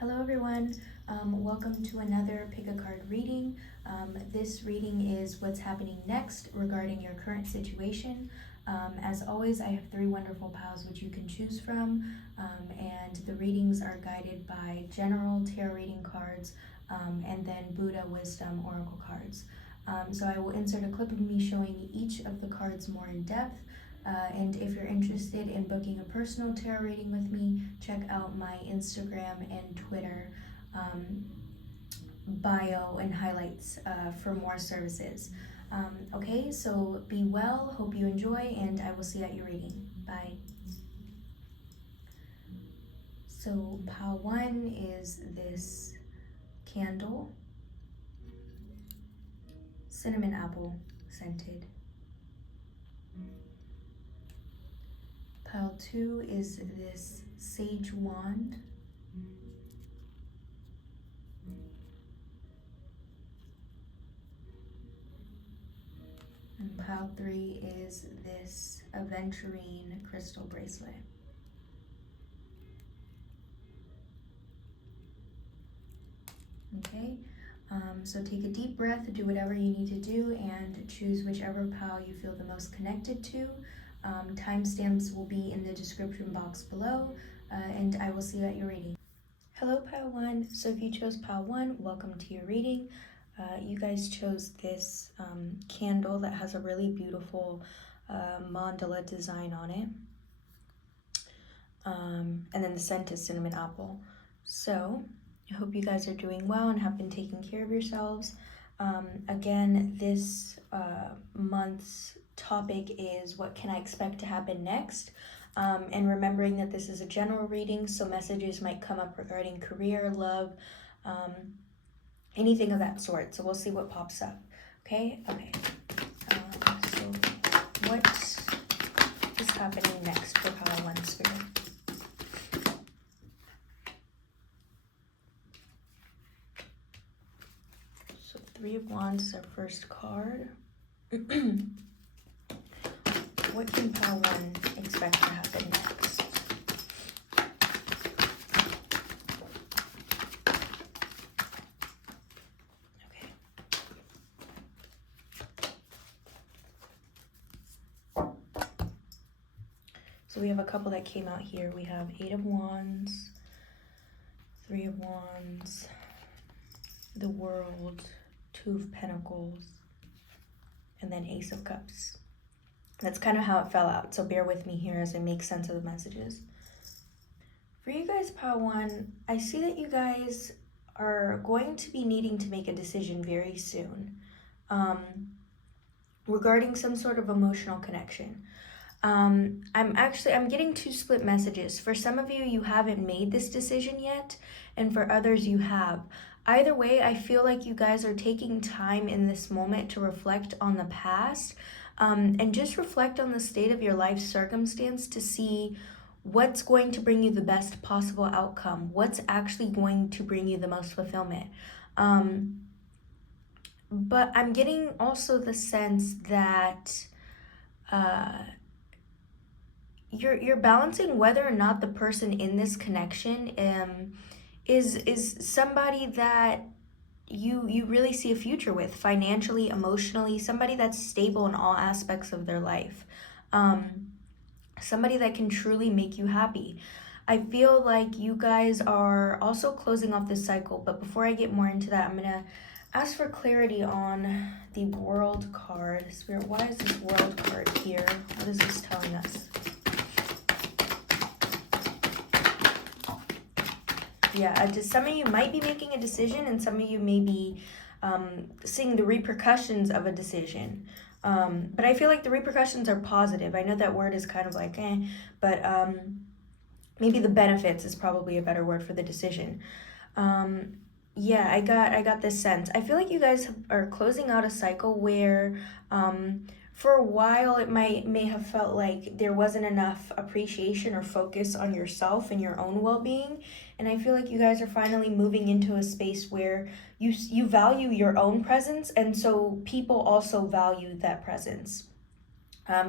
Hello everyone, welcome to another pick a card reading. This reading is what's happening next regarding your current situation. As always, I have three wonderful piles which you can choose from, and the readings are guided by general tarot reading cards and then Buddha Wisdom Oracle cards. So I will insert a clip of me showing each of the cards more in depth. And if you're interested in booking a personal tarot reading with me, check out my Instagram and Twitter bio and highlights for more services. Okay, so be well, hope you enjoy, and I will see you at your reading. Bye. So pile one is this candle, cinnamon apple scented. Pile two is this sage wand. And pile three is this aventurine crystal bracelet. Okay, so take a deep breath, do whatever you need to do, and choose whichever pile you feel the most connected to. Timestamps will be in the description box below, and I will see you at your reading. Hello pile one. So if you chose pile one, welcome to your reading. You guys chose this candle that has a really beautiful mandala design on it. And then the scent is cinnamon apple. So I hope you guys are doing well and have been taking care of yourselves. Again, this month's topic is what can I expect to happen next? And remembering that this is a general reading, so messages might come up regarding career, love, anything of that sort. So we'll see what pops up. Okay. So what is happening next for pile one spirit? So Three of Wands is our first card. What can pile one expect to happen next? Okay. So we have a couple that came out here. We have Eight of Wands, Three of Wands, the World, Two of Pentacles, and then Ace of Cups. That's kind of how it fell out, so bear with me here as I make sense of the messages. For you guys, pile one, I see that you guys are going to be needing to make a decision very soon regarding some sort of emotional connection. I'm getting two split messages. For some of you, you haven't made this decision yet, and for others, you have. Either way, I feel like you guys are taking time in this moment to reflect on the past, and just reflect on the state of your life circumstance to see what's going to bring you the best possible outcome, what's actually going to bring you the most fulfillment. But I'm getting also the sense that you're balancing whether or not the person in this connection is somebody that you really see a future with, financially, emotionally, somebody that's stable in all aspects of their life, somebody that can truly make you happy. I feel like you guys are also closing off this cycle, but before I get more into that, I'm gonna ask for clarity on the World card. Spirit, why is this World card here? What is this telling us? Yeah, some of you might be making a decision, and some of you may be seeing the repercussions of a decision. But I feel like the repercussions are positive. I know that word is kind of like, but maybe the benefits is probably a better word for the decision. Yeah, I got this sense. I feel like you guys are closing out a cycle where for a while it may have felt like there wasn't enough appreciation or focus on yourself and your own well-being. And I feel like you guys are finally moving into a space where you value your own presence, and so people also value that presence.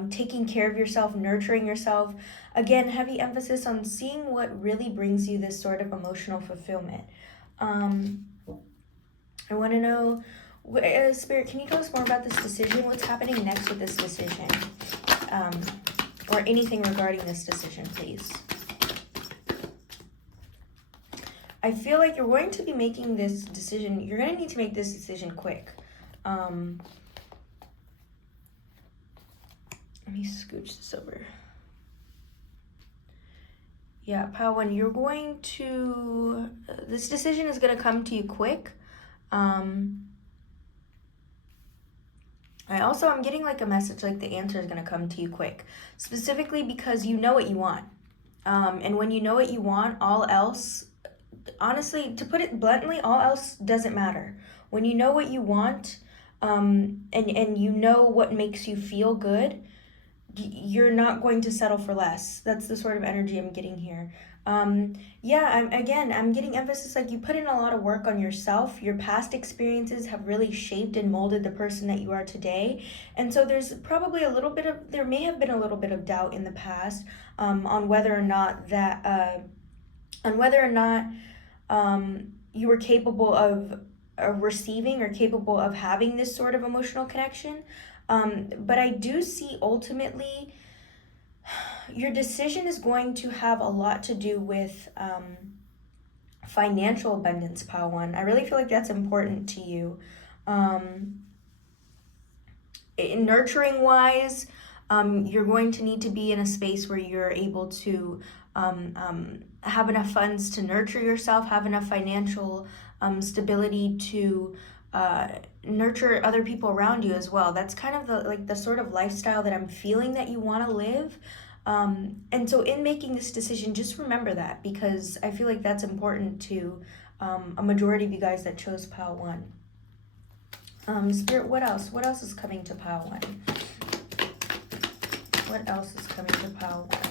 taking care of yourself, nurturing yourself. Again, heavy emphasis on seeing what really brings you this sort of emotional fulfillment. I want to know, Spirit, can you tell us more about this decision? What's happening next with this decision? Or anything regarding this decision, please. I feel like you're going to be making this decision. You're going to need to make this decision quick. Let me scooch this over. Yeah, Pawan, you're going to... this decision is going to come to you quick. I'm getting like a message like the answer is going to come to you quick. Specifically because you know what you want. And when you know what you want, all else... honestly, to put it bluntly, all else doesn't matter. When you know what you want, and you know what makes you feel good, you're not going to settle for less. That's the sort of energy I'm getting here. I'm getting emphasis like you put in a lot of work on yourself. Your past experiences have really shaped and molded the person that you are today. And so there may have been a little bit of doubt in the past on whether or not you were capable of receiving or capable of having this sort of emotional connection. But I do see ultimately your decision is going to have a lot to do with financial abundance, Pawan. I really feel like that's important to you. Nurturing wise, you're going to need to be in a space where you're able to have enough funds to nurture yourself, have enough financial stability to nurture other people around you as well. That's kind of the sort of lifestyle that I'm feeling that you want to live. And so in making this decision, just remember that, because I feel like that's important to a majority of you guys that chose Pile 1. Spirit, what else? What else is coming to Pile 1? What else is coming to Pile 1?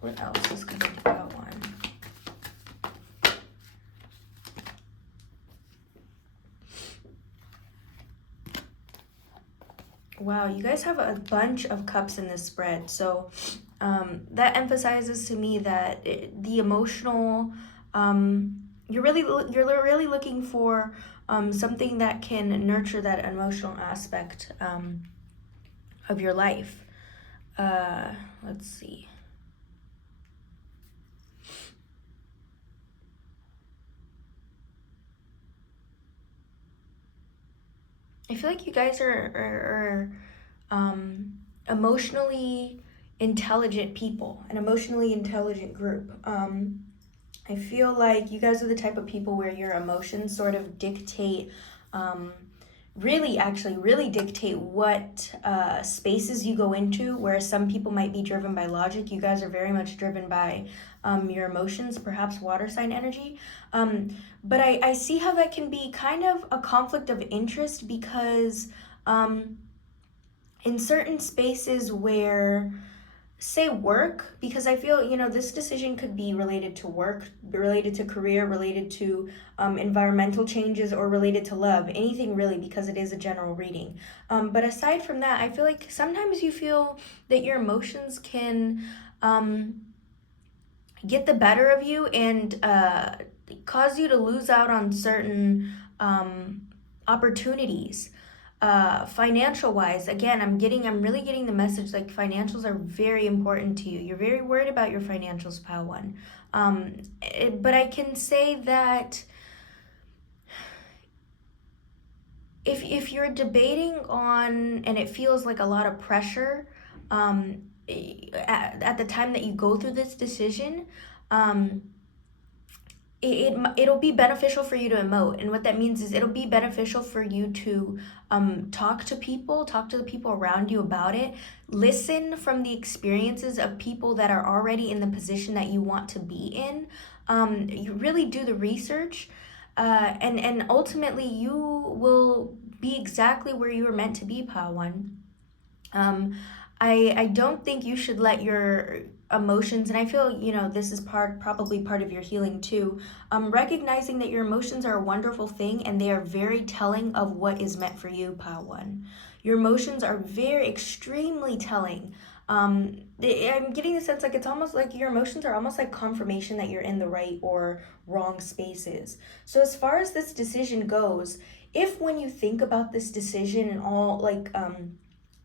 What else is coming to Pile 1? Wow, you guys have a bunch of cups in this spread. So that emphasizes to me that the emotional, you're really looking for something that can nurture that emotional aspect of your life. Let's see. I feel like you guys are emotionally intelligent people, an emotionally intelligent group. I feel like you guys are the type of people where your emotions sort of dictate, really dictate what spaces you go into, whereas some people might be driven by logic. You guys are very much driven by your emotions, perhaps water sign energy. But I see how that can be kind of a conflict of interest, because in certain spaces where, say, work, because I feel, this decision could be related to work, related to career, related to environmental changes, or related to love, anything really, because it is a general reading. But aside from that, I feel like sometimes you feel that your emotions can get the better of you and cause you to lose out on certain opportunities. Financial wise, again, I'm really getting the message like financials are very important to you. You're very worried about your financials, Pile 1. But I can say that if you're debating on, and it feels like a lot of pressure at the time that you go through this decision, it'll be beneficial for you to emote. And what that means is it'll be beneficial for you to talk to the people around you about it. Listen from the experiences of people that are already in the position that you want to be in. You really do the research, and ultimately you will be exactly where you were meant to be, Pile 1. I don't think you should let your emotions, and I feel, this is probably part of your healing too. Recognizing that your emotions are a wonderful thing and they are very telling of what is meant for you, Pile One. Your emotions are very extremely telling. I'm getting the sense like it's almost like your emotions are almost like confirmation that you're in the right or wrong spaces. So as far as this decision goes, if when you think about this decision and all like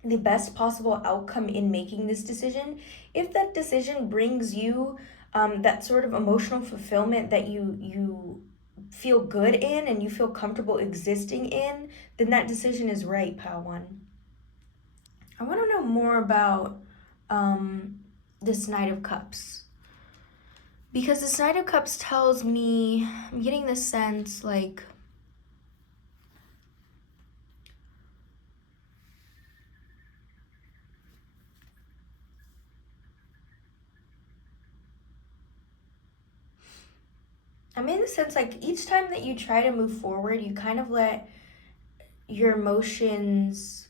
the best possible outcome in making this decision, if that decision brings you that sort of emotional fulfillment that you feel good in and you feel comfortable existing in, then that decision is right, Padawan. I want to know more about this Knight of Cups. Because this Knight of Cups tells me, I'm getting the sense like I'm in the sense like each time that you try to move forward, you kind of let your emotions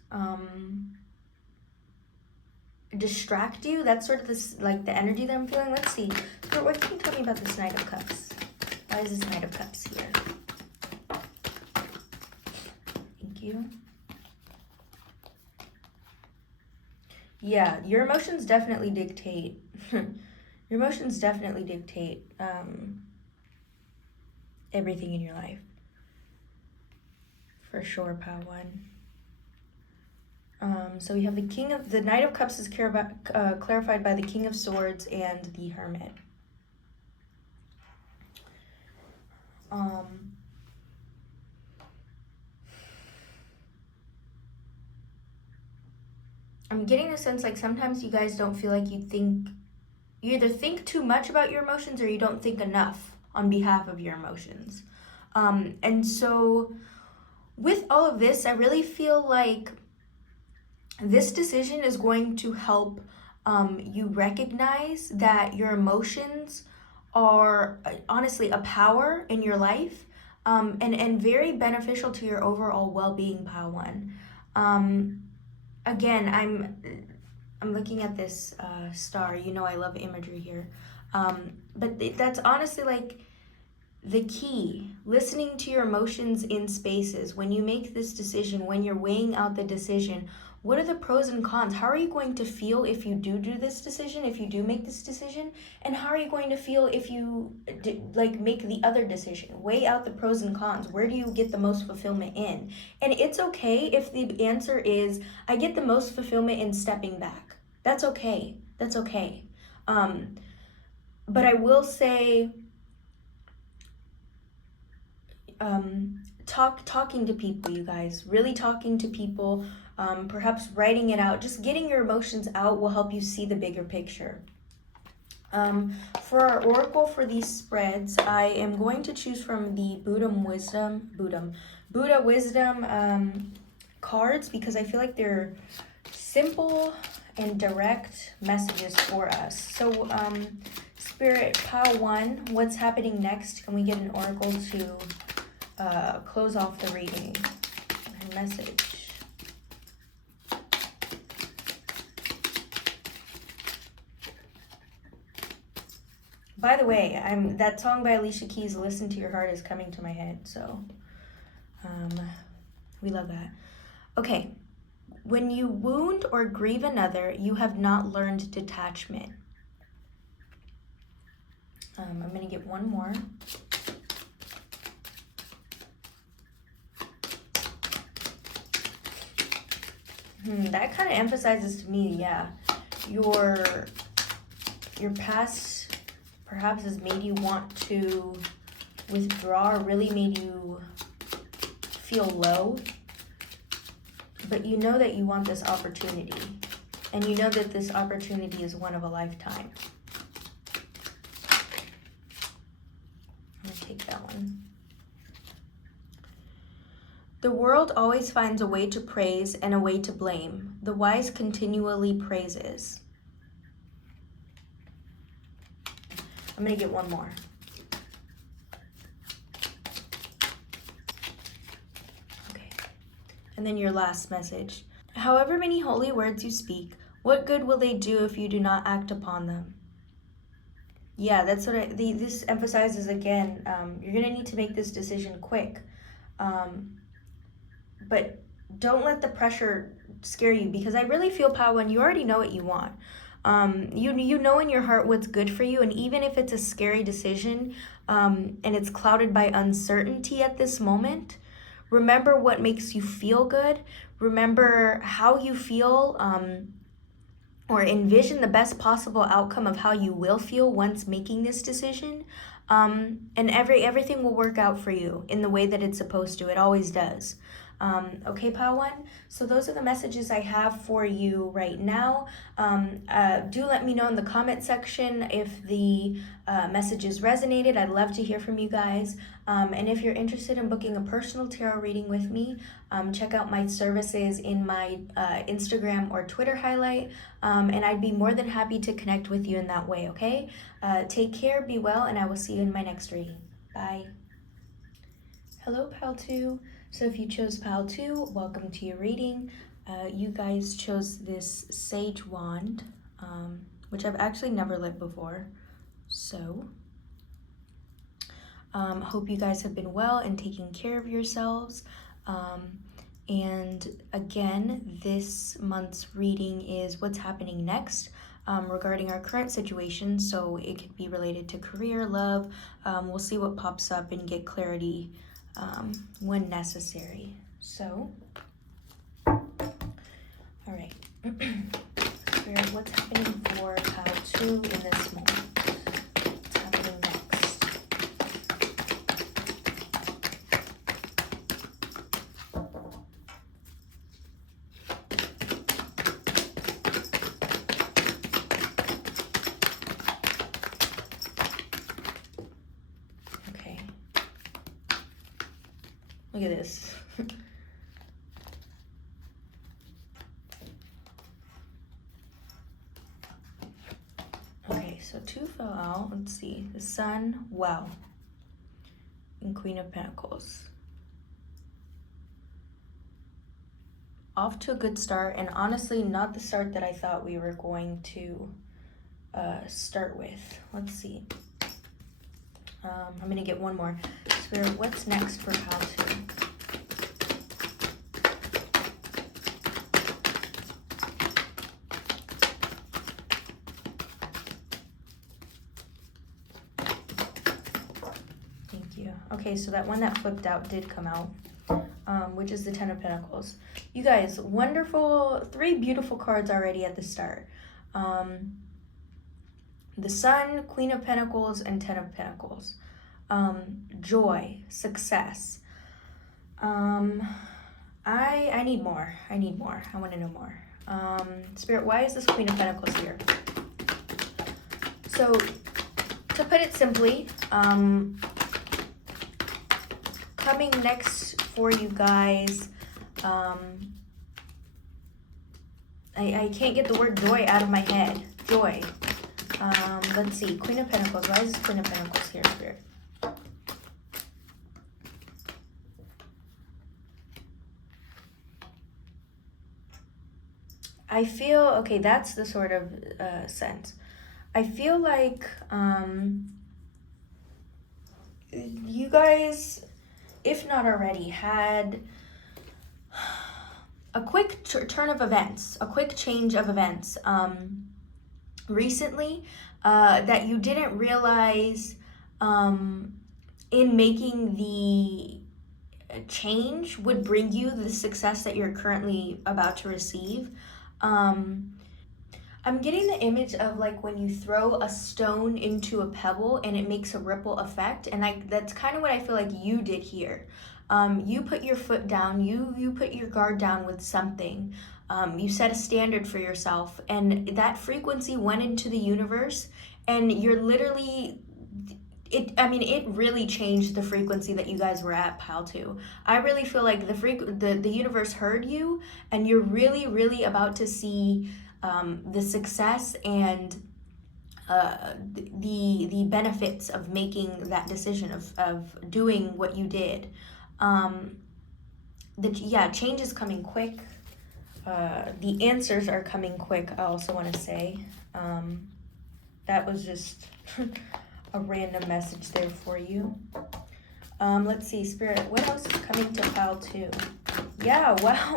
distract you. That's sort of this like the energy that I'm feeling. Let's see. What can you tell me about this Knight of Cups? Why is this Knight of Cups here? Thank you. Yeah, your emotions definitely dictate. Your emotions definitely dictate everything in your life. For sure, Pawan. So we have the Knight of Cups is clarified by the King of Swords and the Hermit. I'm getting a sense like sometimes you guys don't feel like you either think too much about your emotions or you don't think enough on behalf of your emotions. And so with all of this, I really feel like this decision is going to help you recognize that your emotions are honestly a power in your life and very beneficial to your overall well-being, Pawan. Again, I'm looking at this star. I love imagery here. But that's honestly like the key. Listening to your emotions in spaces. When you make this decision, when you're weighing out the decision, what are the pros and cons? How are you going to feel if you do this decision, if you do make this decision? And how are you going to feel if you make the other decision? Weigh out the pros and cons. Where do you get the most fulfillment in? And it's okay if the answer is, I get the most fulfillment in stepping back. That's okay. That's okay. But I will say, talking to people, you guys, really talking to people, perhaps writing it out, just getting your emotions out will help you see the bigger picture. For our oracle for these spreads, I am going to choose from the Buddha Wisdom cards because I feel like they're simple and direct messages for us. So, Spirit, Pile 1, what's happening next? Can we get an oracle to close off the reading? Her message. By the way, that song by Alicia Keys, "Listen to Your Heart," is coming to my head, so we love that. Okay, when you wound or grieve another, you have not learned detachment. I'm gonna get one more. That kind of emphasizes to me, yeah, your past perhaps has made you want to withdraw or really made you feel low, but you know that you want this opportunity, and you know that this opportunity is one of a lifetime. I'm gonna take that one. The world always finds a way to praise and a way to blame. The wise continually praises. I'm going to get one more. Okay. And then your last message. However many holy words you speak, What good will they do if you do not act upon them? Yeah, that's what this emphasizes again. You're going to need to make this decision quick. But don't let the pressure scare you, because I really feel, Pawan, you already know what you want. You know in your heart what's good for you, and even if it's a scary decision, and it's clouded by uncertainty at this moment, remember what makes you feel good. Remember how you feel, or envision the best possible outcome of how you will feel once making this decision. And everything will work out for you in the way that it's supposed to. It always does. Okay, Pawan? So those are the messages I have for you right now. Do let me know in the comment section if the messages resonated. I'd love to hear from you guys. And if you're interested in booking a personal tarot reading with me, check out my services in my Instagram or Twitter highlight. And I'd be more than happy to connect with you in that way, okay? Take care, be well, and I will see you in my next reading. Bye. Hello, Pal 2. So if you chose Pal 2, welcome to your reading. You guys chose this Sage Wand, which I've actually never lit before. So, hope you guys have been well and taking care of yourselves. And again, this month's reading is what's happening next regarding our current situation. So it could be related to career, love. We'll see what pops up and get clarity when necessary. So, all right. Spirit, what's happening for Pal 2 in this moment? What's happening next? Okay. Look at this. Okay, so 2 fell out. Let's see. The Sun, wow. And Queen of Pentacles. Off to a good start, and honestly, not the start that I thought we were going to start with. Let's see. I'm going to get one more. Spirit, what's next for Pal 2? Thank you. Okay, so that one that flipped out did come out, which is the Ten of Pentacles. You guys, wonderful, 3 beautiful cards already at the start. The Sun, Queen of Pentacles, and Ten of Pentacles. Joy, success. I need more. I need more. I want to know more. Spirit, why is this Queen of Pentacles here? So, to put it simply, coming next for you guys, I can't get the word joy out of my head. Joy. Let's see. Queen of Pentacles. Why is this Queen of Pentacles here, Spirit? I feel, okay, that's the sort of sense. I feel like you guys, if not already, had a quick turn of events, a quick change of events recently that you didn't realize in making the change would bring you the success that you're currently about to receive. I'm getting the image of like when you throw a stone into a pebble and it makes a ripple effect, and that's kind of what I feel like you did here. You put your foot down, you put your guard down with something. You set a standard for yourself, and that frequency went into the universe, and you're literally, it really changed the frequency that you guys were at, Pal 2. I really feel like the universe heard you, and you're really, really about to see the success and the benefits of making that decision, of doing what you did. Change is coming quick. The answers are coming quick, I also want to say. That was just a random message there for you. Let's see, Spirit, what else is coming to pile 2? Yeah, wow.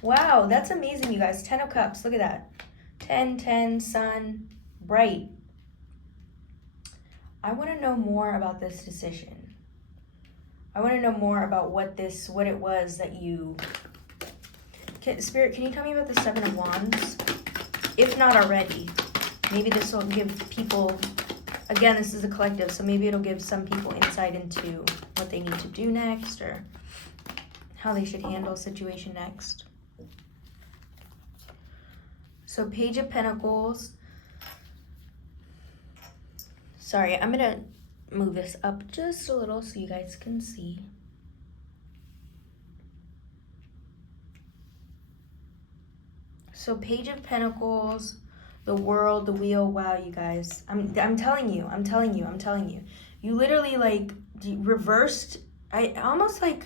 Wow, that's amazing, you guys. 10 of Cups, look at that. 10, 10, Sun, bright. I want to know more about this decision. I want to know more about what it was that you... Spirit, can you tell me about the 7 of Wands? If not already. Maybe this will give people... Again, this is a collective, so maybe it'll give some people insight into what they need to do next or how they should handle a situation next. So Page of Pentacles. Sorry, I'm going to move this up just a little so you guys can see. So Page of Pentacles, the World, the Wheel. Wow, you guys. I'm telling you. You literally like reversed. I almost like,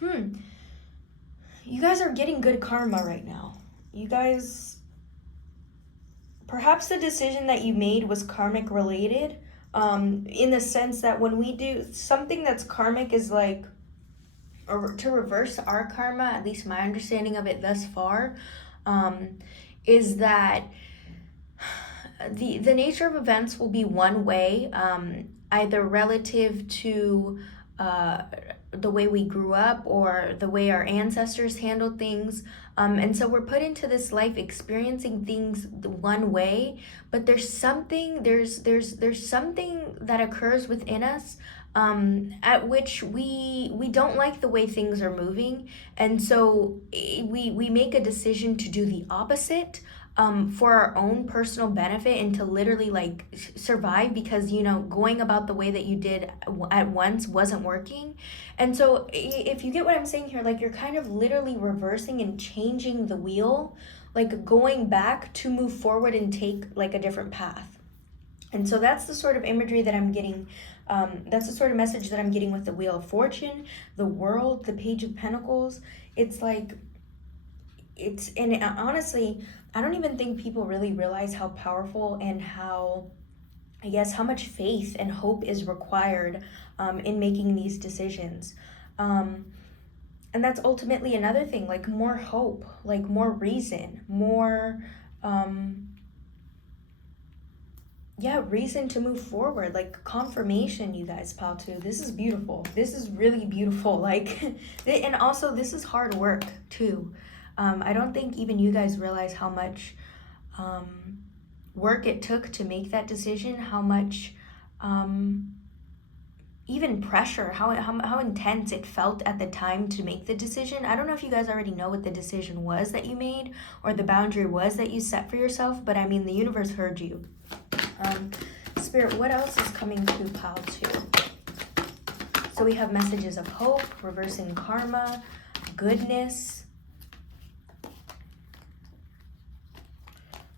you guys are getting good karma right now. You guys, perhaps the decision that you made was karmic related, in the sense that when we do something that's karmic is like, or to reverse our karma, at least my understanding of it thus far, is that the nature of events will be one way, either relative to the way we grew up or the way our ancestors handled things. And so we're put into this life experiencing things one way, but there's something that occurs within us at which we don't like the way things are moving, and so we make a decision to do the opposite, for our own personal benefit and to literally like survive, because going about the way that you did at once wasn't working. And so if you get what I'm saying here, like you're kind of literally reversing and changing the wheel, like going back to move forward and take like a different path. And so that's the sort of imagery that I'm getting. That's the sort of message that I'm getting with the Wheel of Fortune, the World, the Page of Pentacles. It's like, and honestly, I don't even think people really realize how powerful and how much faith and hope is required in making these decisions. And that's ultimately another thing, like more hope, like more reason, more... reason to move forward, like confirmation, you guys, pile 2. This is beautiful. This is really beautiful. Like, and also this is hard work too. I don't think even you guys realize how much work it took to make that decision, how much even pressure, how intense it felt at the time to make the decision. I don't know if you guys already know what the decision was that you made or the boundary was that you set for yourself, but I mean, the universe heard you. Spirit, what else is coming to pile 2? So we have messages of hope, reversing karma, goodness.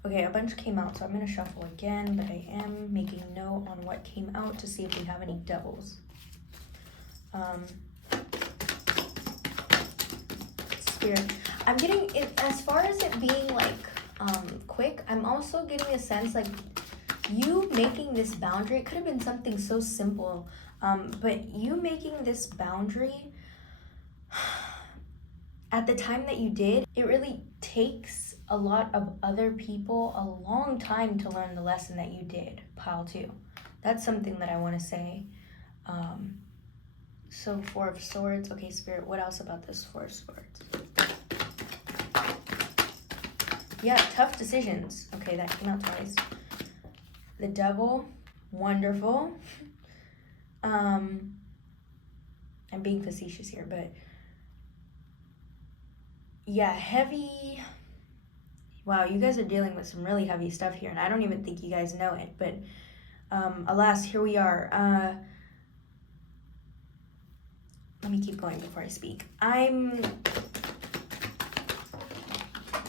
Okay, a bunch came out, so I'm going to shuffle again, but I am making note on what came out to see if we have any devils. Spirit, I'm getting it, as far as it being like quick, I'm also getting a sense like you making this boundary. It could have been something so simple, but you making this boundary at the time that you did, it really takes a lot of other people a long time to learn the lesson that you did, pile 2. That's something that I want to say. So 4 of Swords. Okay, Spirit, what else about this 4 of Swords? Yeah, tough decisions. Okay, that came out twice. The Devil, wonderful. I'm being facetious here, but yeah, heavy. Wow, you guys are dealing with some really heavy stuff here, and I don't even think you guys know it, but alas, here we are. Let me keep going before I speak.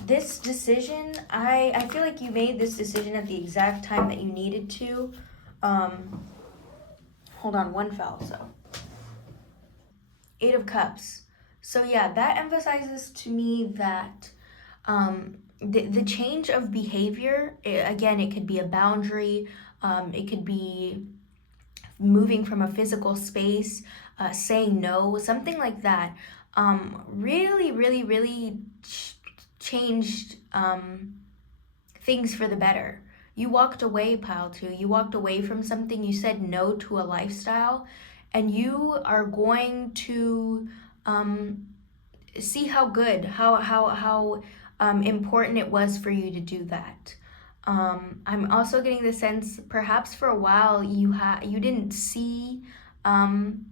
This decision, I feel like you made this decision at the exact time that you needed to. Hold on, one fell, so. 8 of Cups. So yeah, that emphasizes to me that The change of behavior, again, it could be a boundary, it could be moving from a physical space, saying no, something like that, really, really, really changed things for the better. You walked away, pal, too. You walked away from something. You said no to a lifestyle, and you are going to see how good, how important it was for you to do that. I'm also getting the sense, perhaps for a while, you didn't see um,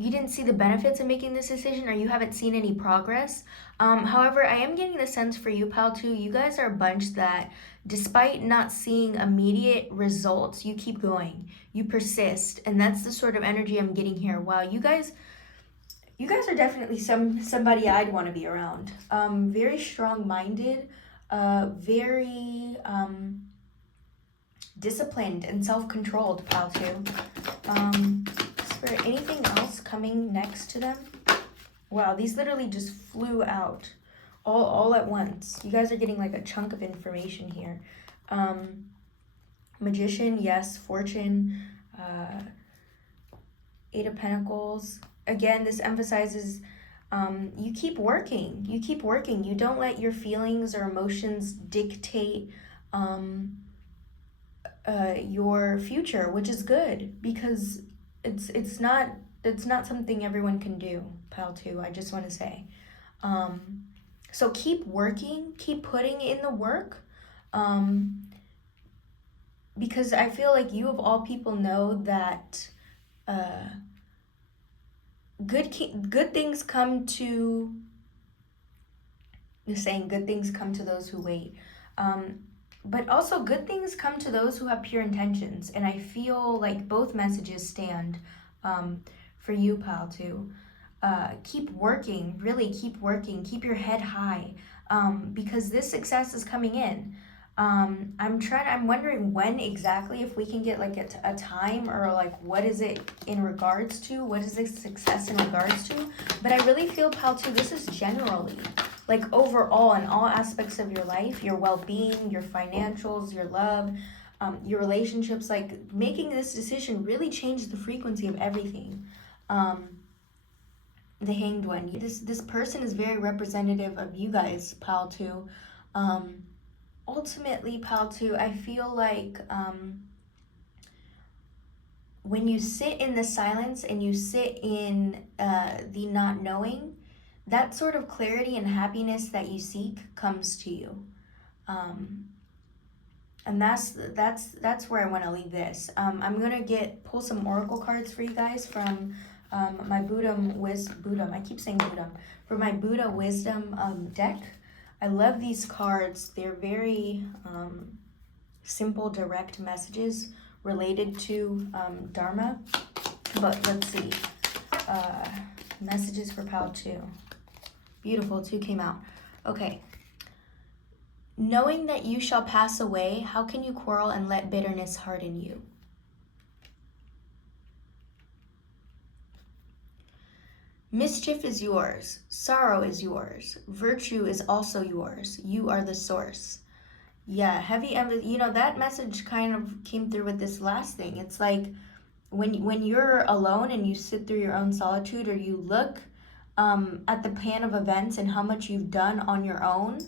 you didn't see the benefits of making this decision, or you haven't seen any progress. However, I am getting the sense for you, pal, too. You guys are a bunch that, despite not seeing immediate results, you keep going. You persist, and that's the sort of energy I'm getting here. Wow, you guys are definitely somebody I'd want to be around. Very strong-minded, very disciplined and self-controlled, pal, too. Is there anything else coming next to them? Wow, these literally just flew out all at once. You guys are getting like a chunk of information here. Magician, yes. Fortune, Eight of Pentacles. Again, this emphasizes you keep working. You keep working. You don't let your feelings or emotions dictate your future, which is good, because it's not something everyone can do, pal, too. I just want to say. So keep working, keep putting in the work, because I feel like you of all people know that good things come to the saying, good things come to those who wait. But also good things come to those who have pure intentions. And I feel like both messages stand for you, pal, too. Keep working, really keep working, keep your head high, because this success is coming in. I'm wondering when exactly, if we can get like a time, or like what is it in regards to, what is this success in regards to. But I really feel, pal, too, this is generally, like overall, in all aspects of your life, your well-being, your financials, your love, your relationships. Like, making this decision really changed the frequency of everything. The Hanged One, this person is very representative of you guys, pal, too. Ultimately, pal, too, I feel like when you sit in the silence and you sit in the not knowing, that sort of clarity and happiness that you seek comes to you. And that's where I want to leave this. I'm gonna pull some oracle cards for you guys from my Buddha I keep saying Buddha, for my Buddha Wisdom deck. I love these cards. They're very simple, direct messages related to Dharma. But let's see. Messages for Pal 2. Beautiful, 2 came out. Okay. Knowing that you shall pass away, how can you quarrel and let bitterness harden you? Mischief is yours. Sorrow is yours. Virtue is also yours. You are the source. Yeah, heavy emphasis. That message kind of came through with this last thing. It's like when you're alone and you sit through your own solitude, or you look at the pan of events and how much you've done on your own,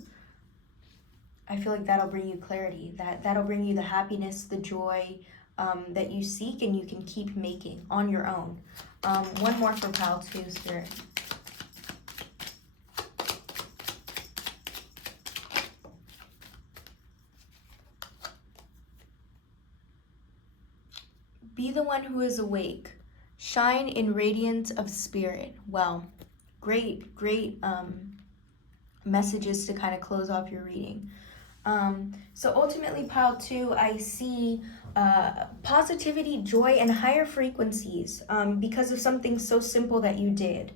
I feel like that'll bring you clarity. That'll bring you the happiness, the joy that you seek, and you can keep making on your own. One more for Pal 2, Spirit. Be the one who is awake. Shine in radiance of spirit. Well, great messages to kind of close off your reading. So ultimately, Pile 2, I see positivity, joy, and higher frequencies because of something so simple that you did.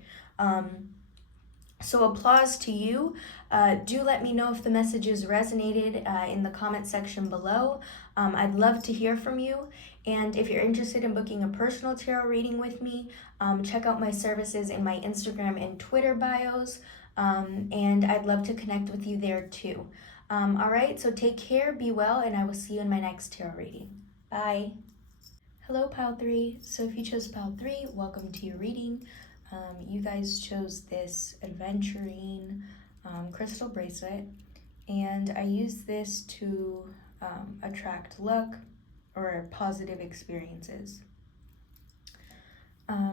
So applause to you. Do let me know if the messages resonated in the comment section below. I'd love to hear from you. And if you're interested in booking a personal tarot reading with me, check out my services in my Instagram and Twitter bios. And I'd love to connect with you there too. All right, so take care, be well, and I will see you in my next tarot reading. Bye. Hello, Pile 3. So if you chose Pile 3, welcome to your reading. You guys chose this aventurine crystal bracelet, and I use this to attract luck or positive experiences.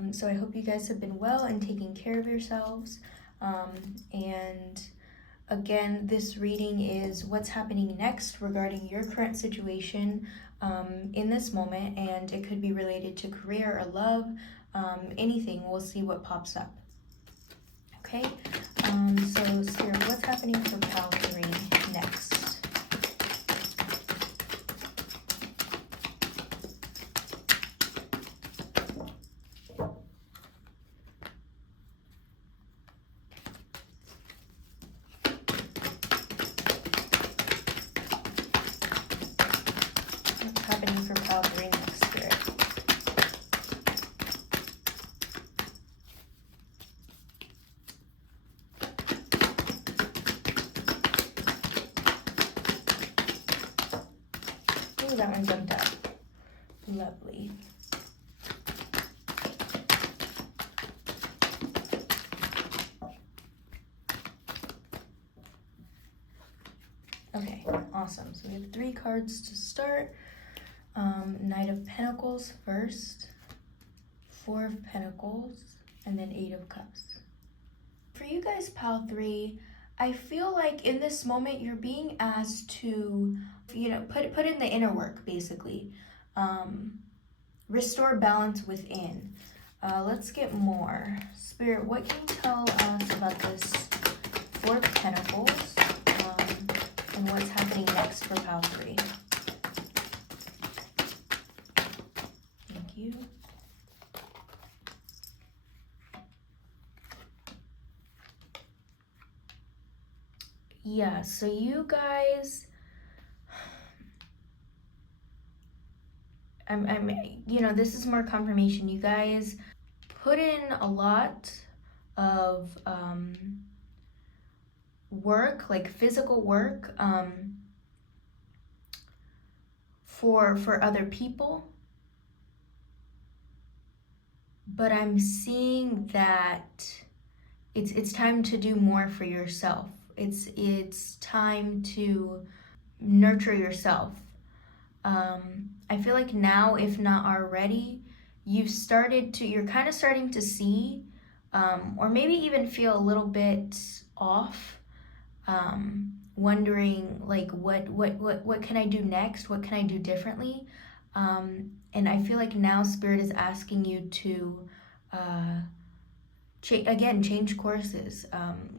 So I hope you guys have been well and taking care of yourselves. And again, this reading is what's happening next regarding your current situation in this moment, and it could be related to career or love, anything. We'll see what pops up. Okay, so Spirit, what's happening for Pile 3 next? What's happening for Pile 3 next, Spirit? Ooh, that one jumped up. Lovely. Okay, awesome. So we have 3 cards to start. Knight of Pentacles first, 4 of Pentacles, and then 8 of Cups. For you guys, Pile 3, I feel like in this moment you're being asked to, put in the inner work, basically. Restore balance within. Let's get more. Spirit, what can you tell us about this 4 of Pentacles and what's happening next for Pile 3? Thank you. Yeah, so you guys, this is more confirmation. You guys put in a lot of work, like physical work, for other people. But I'm seeing that it's time to do more for yourself. It's time to nurture yourself. I feel like now, if not already, you're kind of starting to see, or maybe even feel a little bit off, wondering like what can I do next? What can I do differently? And I feel like now Spirit is asking you to change courses.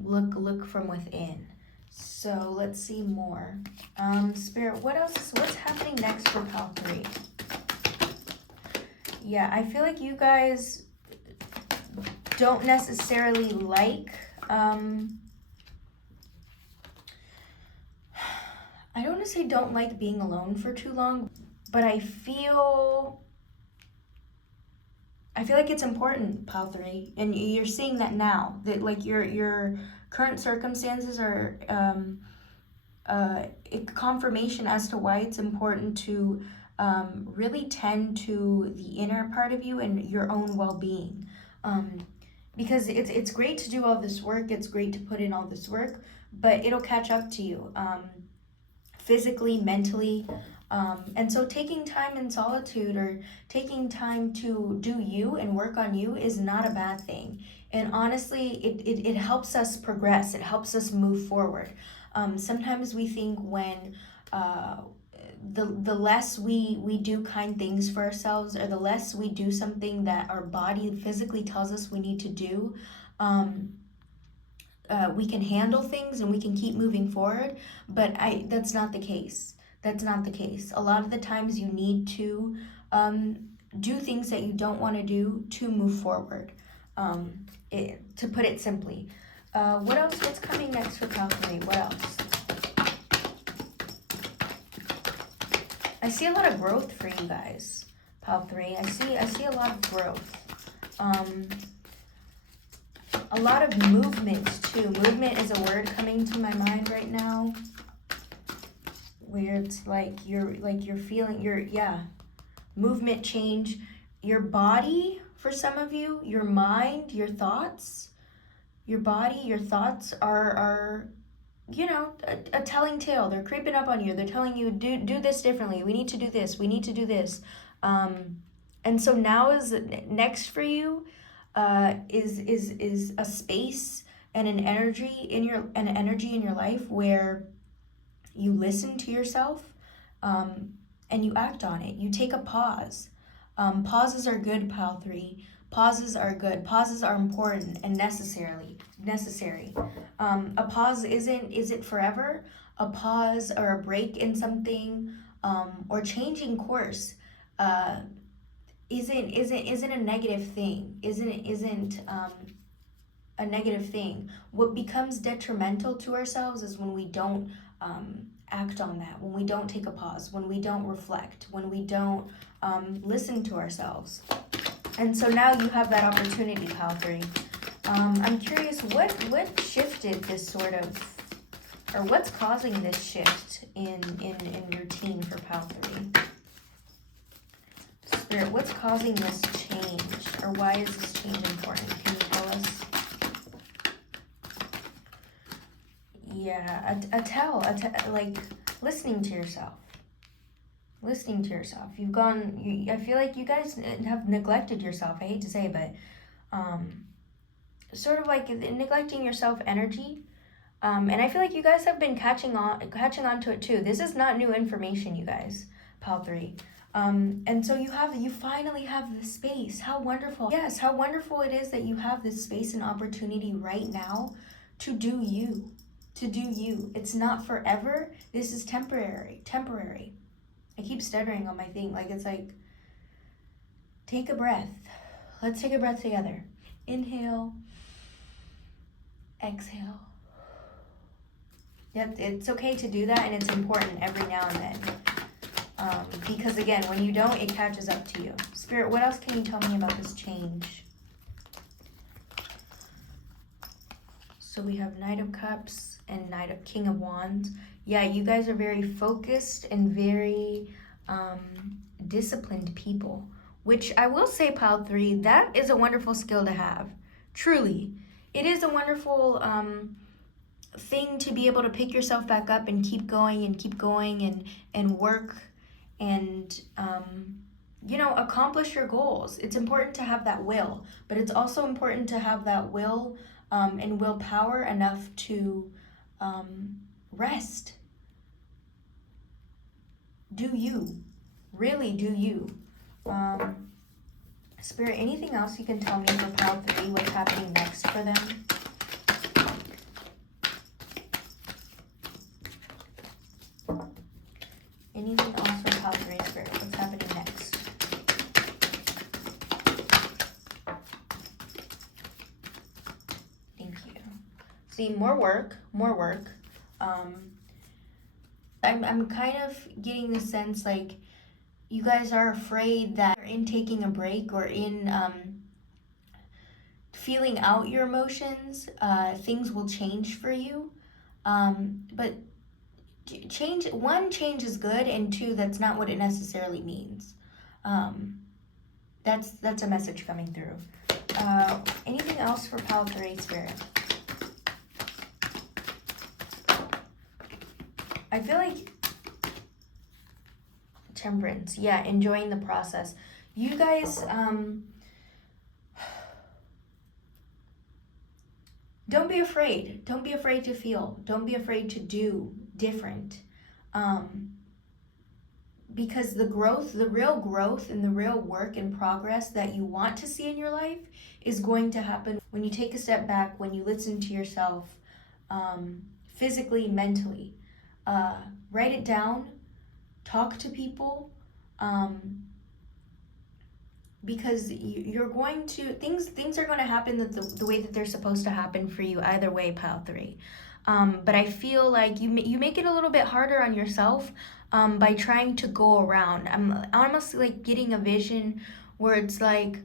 Look from within. So let's see more. Spirit, what's happening next for Pile 3? Yeah, I feel like you guys don't necessarily like, I don't want to say don't like being alone for too long, but I feel like it's important, Pile 3, and you're seeing that now, that like your current circumstances are confirmation as to why it's important to really tend to the inner part of you and your own well-being. Because it's great to do all this work, it's great to put in all this work, but it'll catch up to you, physically, mentally. And so taking time in solitude or taking time to do you and work on you is not a bad thing. And honestly, it helps us progress. It helps us move forward. Sometimes we think when the less we do kind things for ourselves, or the less we do something that our body physically tells us we need to do, we can handle things and we can keep moving forward. But that's not the case. That's not the case. A lot of the times you need to do things that you don't want to do to move forward, to put it simply. What else? What's coming next for pile 3? What else? I see a lot of growth for you guys, pile 3. I see a lot of growth. A lot of movement too. Movement is a word coming to my mind right now, where it's like you're feeling movement, change, your body for some of you, your mind, your thoughts, your body, your thoughts are a telling tale. They're creeping up on you. They're telling you, do this differently. We need to do this. We need to do this. And so now is next for you, is a space and an energy in your life where you listen to yourself, and you act on it. You take a pause. Pauses are good, pile 3. Pauses are good. Pauses are important and necessary. A pause isn't forever. A pause or a break in something, or changing course, isn't a negative thing. Isn't a negative thing. What becomes detrimental to ourselves is when we don't act on that, when we don't take a pause, when we don't reflect, when we don't listen to ourselves. And so now you have that opportunity, pile 3. I'm curious, what shifted this sort of, or what's causing this shift in routine for pile 3? Spirit, what's causing this change, or why is this change important? Can you tell us? Yeah, like listening to yourself. Listening to yourself. I feel like you guys have neglected yourself. I hate to say, but sort of like neglecting yourself energy. And I feel like you guys have been catching on to it too. This is not new information, you guys, pile 3. And so you finally have this space. How wonderful. Yes, how wonderful it is that you have this space and opportunity right now to do you. To do you. It's not forever. This is temporary. I keep stuttering on my thing. It's like, take a breath. Let's take a breath together. Inhale. Exhale. Yep, it's okay to do that, and it's important every now and then. Because again, when you don't, it catches up to you. Spirit, what else can you tell me about this change? So we have Knight of Cups and King of Wands. Yeah, you guys are very focused and very disciplined people, which I will say, pile 3, that is a wonderful skill to have. Truly. It is a wonderful thing to be able to pick yourself back up and keep going and work and accomplish your goals. It's important to have that will, but it's also important to have that will and willpower enough to rest. Do you. Really do you. Spirit, anything else you can tell me for pile 3? What's happening next for them? Anything else for pile 3, Spirit? What's happening next? Thank you. See, more work. I'm kind of getting the sense like you guys are afraid that in taking a break or in feeling out your emotions, things will change for you. But change is good, and 2, that's not what it necessarily means. That's a message coming through. Anything else for pile 3, Spirit? I feel like Temperance. Yeah, enjoying the process. You guys, don't be afraid. Don't be afraid to feel. Don't be afraid to do different. Because the real growth and the real work and progress that you want to see in your life is going to happen when you take a step back, when you listen to yourself, physically, mentally. Write it down, talk to people, because you're going to, things are going to happen the way that they're supposed to happen for you either way, pile 3. But I feel like you make it a little bit harder on yourself by trying to go around. I'm almost like getting a vision where it's like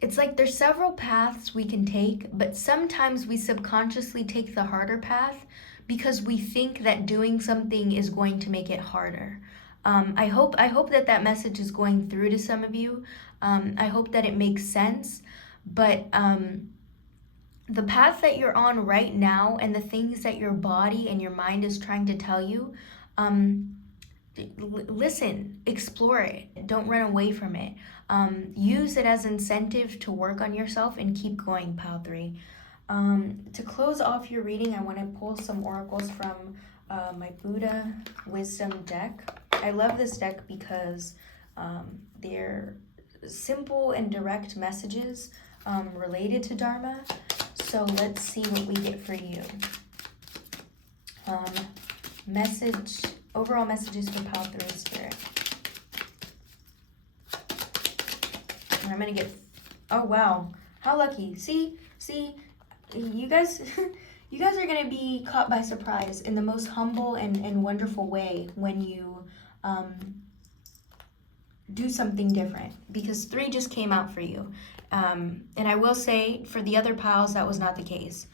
there's several paths we can take, but sometimes we subconsciously take the harder path because we think that doing something is going to make it harder. I hope that message is going through to some of you. I hope that it makes sense, but the path that you're on right now and the things that your body and your mind is trying to tell you, listen, explore it. Don't run away from it. Use it as incentive to work on yourself and keep going, pile 3. To close off your reading, I want to pull some oracles from my Buddha Wisdom deck. I love this deck because they're simple and direct messages related to Dharma. So let's see what we get for you. Overall messages for pile 3 spirit. And I'm going to get, oh wow, how lucky. See, you guys you guys are going to be caught by surprise in the most humble and wonderful way when you do something different, because 3 just came out for you. And I will say for the other piles that was not the case.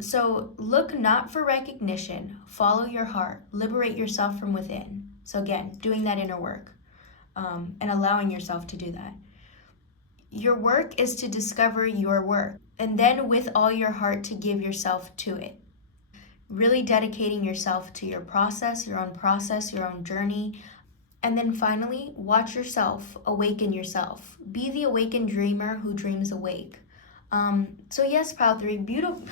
So look not for recognition, follow your heart, liberate yourself from within. So again, doing that inner work and allowing yourself to do that. Your work is to discover your work, and then with all your heart to give yourself to it. Really dedicating yourself to your process, your own journey. And then finally, watch yourself, awaken yourself. Be the awakened dreamer who dreams awake. So yes, pile 3, beautiful.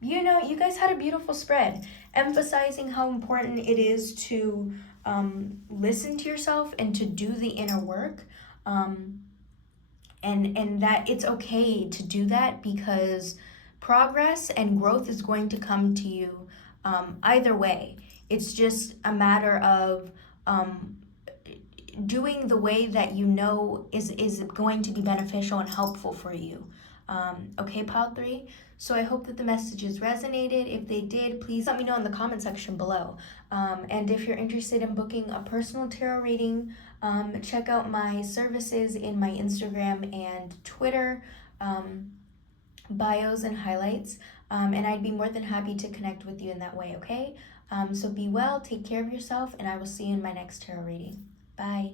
You guys had a beautiful spread, emphasizing how important it is to listen to yourself and to do the inner work. And that it's okay to do that, because progress and growth is going to come to you either way. It's just a matter of doing the way that you know is going to be beneficial and helpful for you. Okay, pile 3? So I hope that the messages resonated. If they did, please let me know in the comment section below. And if you're interested in booking a personal tarot reading, check out my services in my Instagram and Twitter bios and highlights. And I'd be more than happy to connect with you in that way, okay? So be well, take care of yourself, and I will see you in my next tarot reading. Bye.